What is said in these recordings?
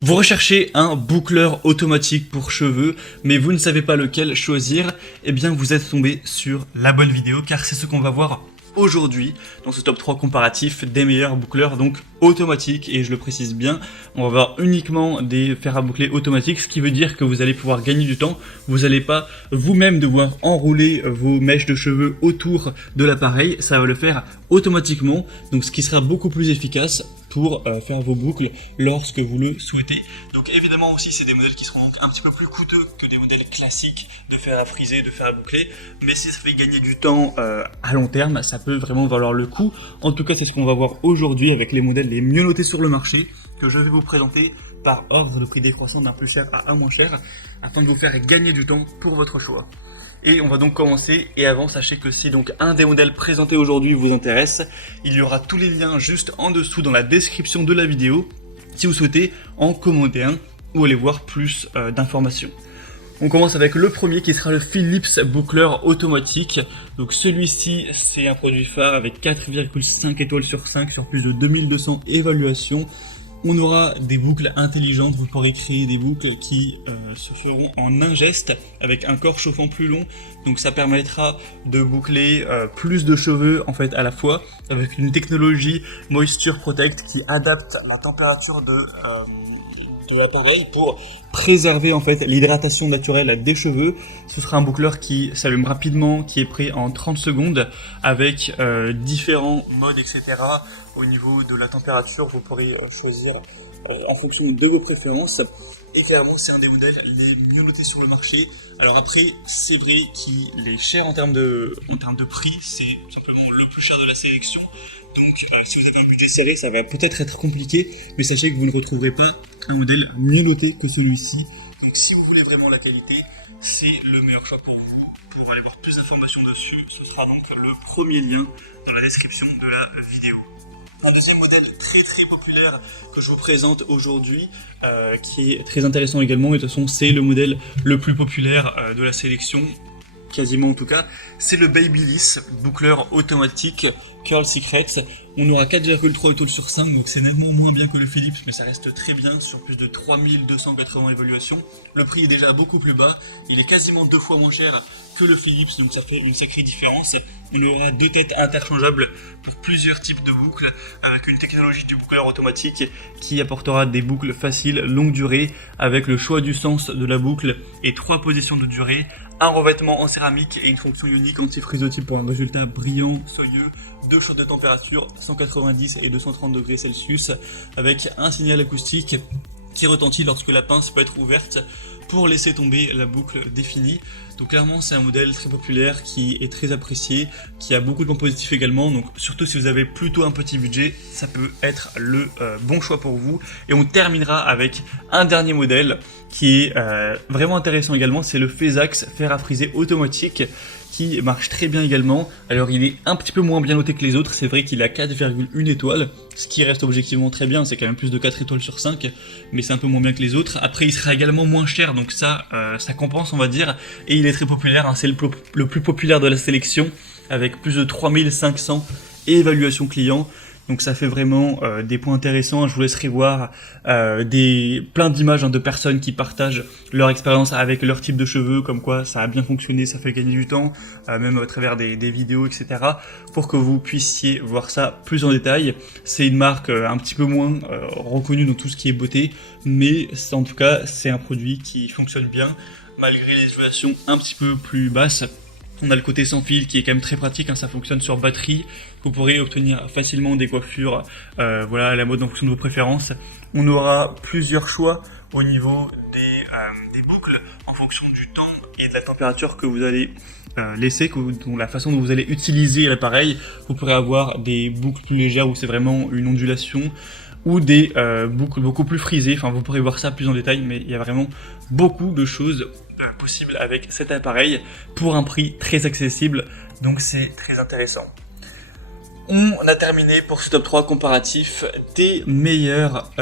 Vous recherchez un boucleur automatique pour cheveux, mais vous ne savez pas lequel choisir, eh bien vous êtes tombé sur la bonne vidéo, car c'est ce qu'on va voir aujourd'hui dans ce top 3 comparatif des meilleurs boucleurs donc automatiques, et je le précise bien, on va voir uniquement des fers à boucler automatiques, ce qui veut dire que vous allez pouvoir gagner du temps, vous n'allez pas vous-même devoir enrouler vos mèches de cheveux autour de l'appareil, ça va le faire automatiquement, donc ce qui sera beaucoup plus efficace pour faire vos boucles lorsque vous le souhaitez. Donc évidemment aussi c'est des modèles qui seront donc un petit peu plus coûteux que des modèles classiques de fer à friser, de fer à boucler, mais si ça fait gagner du temps à long terme, ça peut vraiment valoir le coup. En tout cas c'est ce qu'on va voir aujourd'hui avec les modèles les mieux notés sur le marché, que je vais vous présenter par ordre de prix décroissant d'un plus cher à un moins cher, afin de vous faire gagner du temps pour votre choix. Et on va donc commencer, et avant sachez que si donc un des modèles présentés aujourd'hui vous intéresse, il y aura tous les liens juste en dessous dans la description de la vidéo si vous souhaitez en commander un ou aller voir plus d'informations. On commence avec le premier qui sera le Philips boucleur automatique. Donc celui-ci c'est un produit phare avec 4,5 étoiles sur 5 sur plus de 2200 évaluations. On aura des boucles intelligentes, vous pourrez créer des boucles qui se feront en un geste avec un corps chauffant plus long, donc ça permettra de boucler plus de cheveux en fait à la fois avec une technologie Moisture Protect qui adapte la température de l'appareil pour préserver en fait l'hydratation naturelle des cheveux. Ce sera un boucleur qui s'allume rapidement, qui est prêt en 30 secondes avec différents modes etc. Au niveau de la température, vous pourrez choisir en fonction de vos préférences. Et clairement, c'est un des modèles les mieux notés sur le marché. Alors après, c'est vrai qu'il est cher en termes de prix. C'est simplement le plus cher de la sélection. Donc, si vous avez un budget serré, ça va peut-être être compliqué. Mais sachez que vous ne retrouverez pas un modèle mieux noté que celui-ci. Donc, si vous voulez vraiment la qualité, c'est le meilleur choix pour vous. Pour aller voir plus d'informations dessus, ce sera donc le premier lien dans la description de la vidéo. Un deuxième modèle très populaire que je vous présente aujourd'hui, qui est très intéressant également, et de toute façon c'est le modèle le plus populaire de la sélection, quasiment en tout cas, c'est le Babyliss boucleur automatique Curl Secrets. On aura 4,3 étoiles sur 5, donc c'est nettement moins bien que le Philips, mais ça reste très bien sur plus de 3280 évaluations. Le prix est déjà beaucoup plus bas, il est quasiment 2 fois moins cher que le Philips, donc ça fait une sacrée différence. On aura 2 têtes interchangeables pour plusieurs types de boucles, avec une technologie du boucleur automatique qui apportera des boucles faciles, longue durée, avec le choix du sens de la boucle et 3 positions de durée, un revêtement en céramique et une fonction ionique anti-frisottype pour un résultat brillant, soyeux, 2 choix de température, 190 et 230 degrés Celsius, avec un signal acoustique qui retentit lorsque la pince peut être ouverte pour laisser tomber la boucle définie. Donc clairement c'est un modèle très populaire qui est très apprécié, qui a beaucoup de points positifs également, donc surtout si vous avez plutôt un petit budget, ça peut être le bon choix pour vous. Et on terminera avec un dernier modèle qui est vraiment intéressant également, c'est le Phasax fer à friser automatique, qui marche très bien également. Alors il est un petit peu moins bien noté que les autres, c'est vrai qu'il a 4,1 étoiles, ce qui reste objectivement très bien, c'est quand même plus de 4 étoiles sur 5, mais c'est un peu moins bien que les autres. Après il sera également moins cher, donc ça compense on va dire, et il est très populaire, hein, c'est le plus populaire de la sélection, avec plus de 3500 évaluations clients. Donc ça fait vraiment des points intéressants. Je vous laisserai voir plein d'images de personnes qui partagent leur expérience avec leur type de cheveux, comme quoi ça a bien fonctionné, ça fait gagner du temps, même à travers des vidéos, etc. pour que vous puissiez voir ça plus en détail. C'est une marque un petit peu moins reconnue dans tout ce qui est beauté, mais en tout cas c'est un produit qui fonctionne bien, malgré les évaluations un petit peu plus basses. On a le côté sans fil qui est quand même très pratique, hein, ça fonctionne sur batterie. Vous pourrez obtenir facilement des coiffures voilà, à la mode en fonction de vos préférences. On aura plusieurs choix au niveau des boucles en fonction du temps et de la température que vous allez laisser, la façon dont vous allez utiliser l'appareil. Vous pourrez avoir des boucles plus légères où c'est vraiment une ondulation, ou des boucles beaucoup plus frisées. Enfin, vous pourrez voir ça plus en détail, mais il y a vraiment beaucoup de choses possibles avec cet appareil pour un prix très accessible, donc c'est très intéressant. On a terminé pour ce top 3 comparatif des meilleurs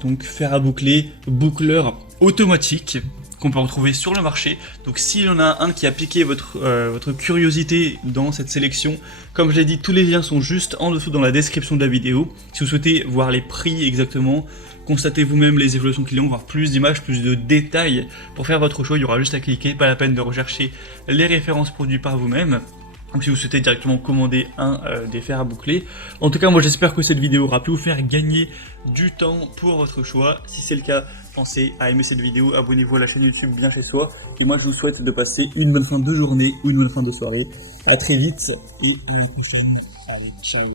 donc fer à boucler boucleurs automatiques qu'on peut retrouver sur le marché. Donc s'il y en a un qui a piqué votre curiosité dans cette sélection, comme je l'ai dit, tous les liens sont juste en dessous dans la description de la vidéo. Si vous souhaitez voir les prix exactement, constater vous-même les évolutions clients, voir plus d'images, plus de détails. Pour faire votre choix, il y aura juste à cliquer, pas la peine de rechercher les références produits par vous-même. Donc si vous souhaitez directement commander un des fers à boucler. En tout cas, moi j'espère que cette vidéo aura pu vous faire gagner du temps pour votre choix. Si c'est le cas, pensez à aimer cette vidéo, abonnez-vous à la chaîne YouTube Bien Chez Soi. Et moi je vous souhaite de passer une bonne fin de journée ou une bonne fin de soirée. À très vite et à la prochaine. Allez, ciao.